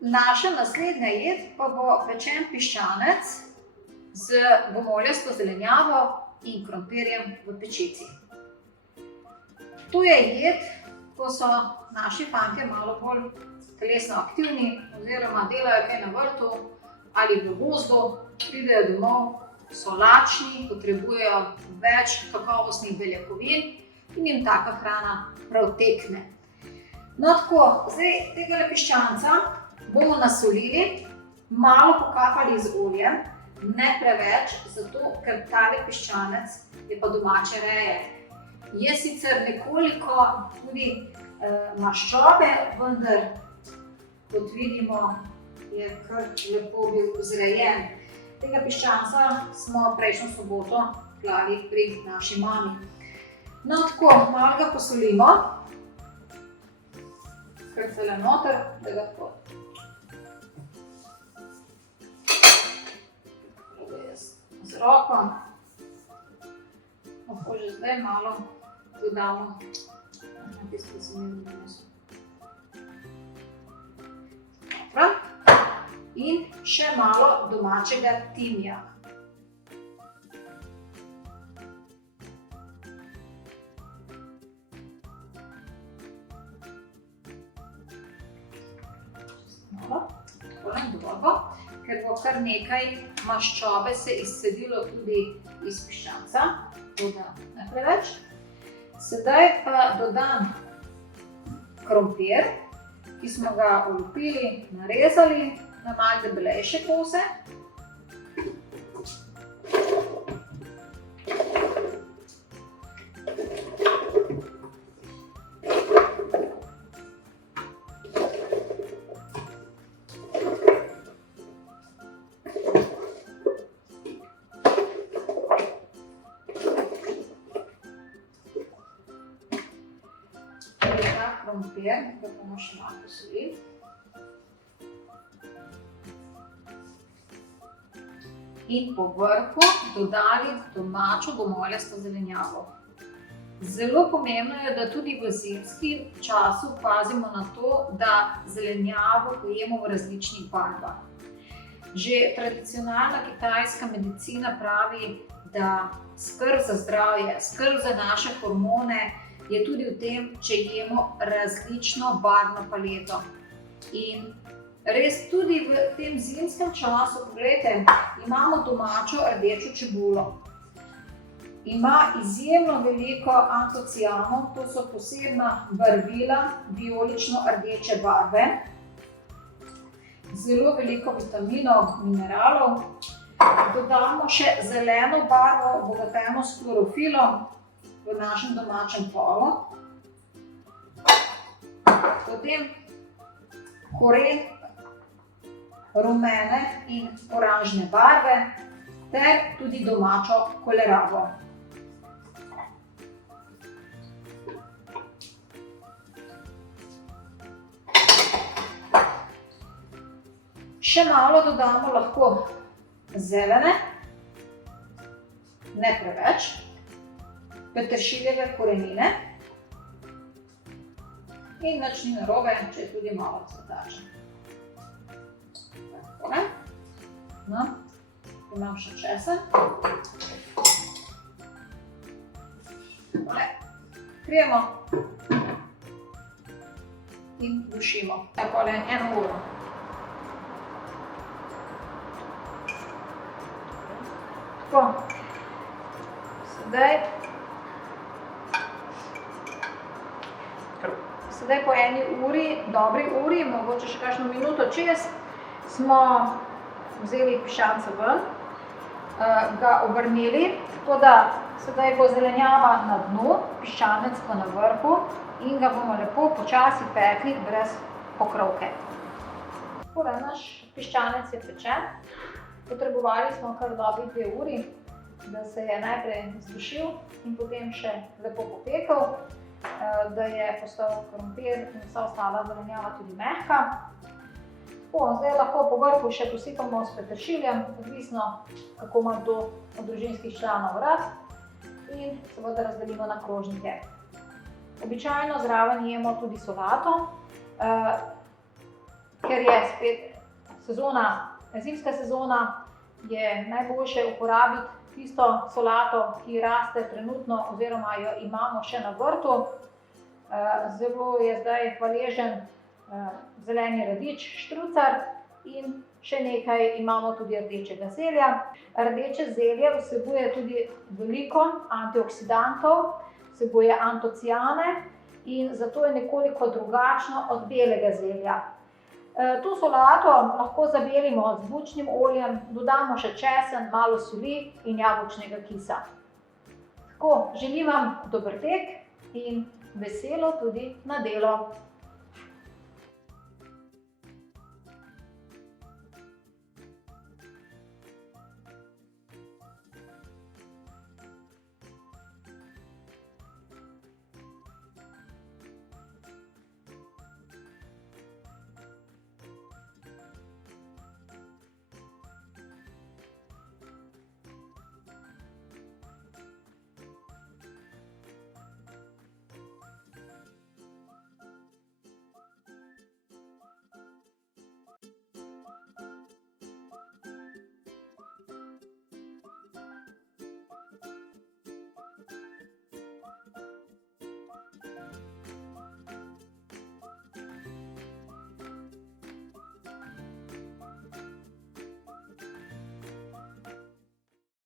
Naša naslednja jed pa bo pečen piščanec z gomoljasto zelenjavo in krompirjem v pečici. To je jed, ko so naši fantje malo bolj telesno aktivni oziroma delajo kaj na vrtu ali v gozdu, pridejo domov, so lačni, potrebujejo več kakovostnih beljakovin in jim taka hrana prav tekne. No tako, zdaj tega piščanca bomo nasolili, malo pokapali z oljem, ne preveč, zato ker tale piščanec je pa domače reje. Je sicer nekoliko tudi maščobe, vendar, kot vidimo, je kar lepo bil vzrejen. Tega piščanca smo prejšnjo soboto klali pri naši mami. No tako, malo ga posolimo, kar cele noter, da ga tako z roko, lahko že zdaj malo dodamo na tisto, ki sem jim vnosil. In še malo domačega timijana. Ker bo kar nekaj maščobe se izcedilo tudi iz piščanca, dodam ne preveč. Sedaj pa dodam krompir, ki smo ga olupili, narezali na malo debelejše kose. Krompir, da bomo še malo posolili. In po vrhu dodali domačo gomoljasto zelenjavo. Zelo pomembno je, da tudi v zimskem času pazimo na to, da zelenjavo pojemo v različnih barvah. Že tradicionalna kitajska medicina pravi, da skrb za zdravje, skrb za naše hormone je tudi v tem, če jemo različno barvno paleto. In res tudi v tem zimskem času, poglejte, imamo domačo rdečo čebulo. Ima izjemno veliko antocianov, to so posebna barvila vijolično-rdeče barve. Zelo veliko vitaminov, mineralov. Dodamo še zeleno barvo, obogateno s klorofilom, v našem domačem polu. Potem koren rumene in oranžne barve ter tudi domačo kolerabo. Še malo dodamo lahko zelene, ne preveč, peteršiljeve korenine in nič ni narobe, če je tudi malo cvetača. Takole. No, imam še česen. Takole. Krijemo in dušimo. Takole 1 uro. Tako. Sedaj po 1 uri, dobri uri, mogoče še kakšno minuto čez, smo vzeli piščanca ven, ga obrnili, tako da sedaj bo zelenjava na dnu, piščanec pa na vrhu in ga bomo lepo počasi pekli brez pokrovke. Tako, naš piščanec je pečen. Potrebovali smo kar dobri 2 uri, da se je najprej zdušil in potem še lepo popekel, da je postal krompir in vsa ostala zelenjava tudi mehka. Zdaj lahko po vrhu še posipamo s peteršiljem, odvisno kako ima kdo od družinskih članov rad, in seveda razdelimo na krožnike. Običajno zraven jemo tudi solato. ker je spet zimska sezona, je najboljše uporabiti tisto solato, ki raste trenutno oziroma jo imamo še na vrtu. Zelo je zdaj hvaležen zeleni radič, štrucar in še nekaj imamo tudi rdečega zelja. Rdeče zelje vsebuje tudi veliko antioksidantov, vsebuje antociane in zato je nekoliko drugačno od belega zelja. To solato lahko zabelimo z bučnim oljem, dodamo še česen, malo soli in jabolčnega kisa. Tako, želim vam dober tek in veselo tudi na delo!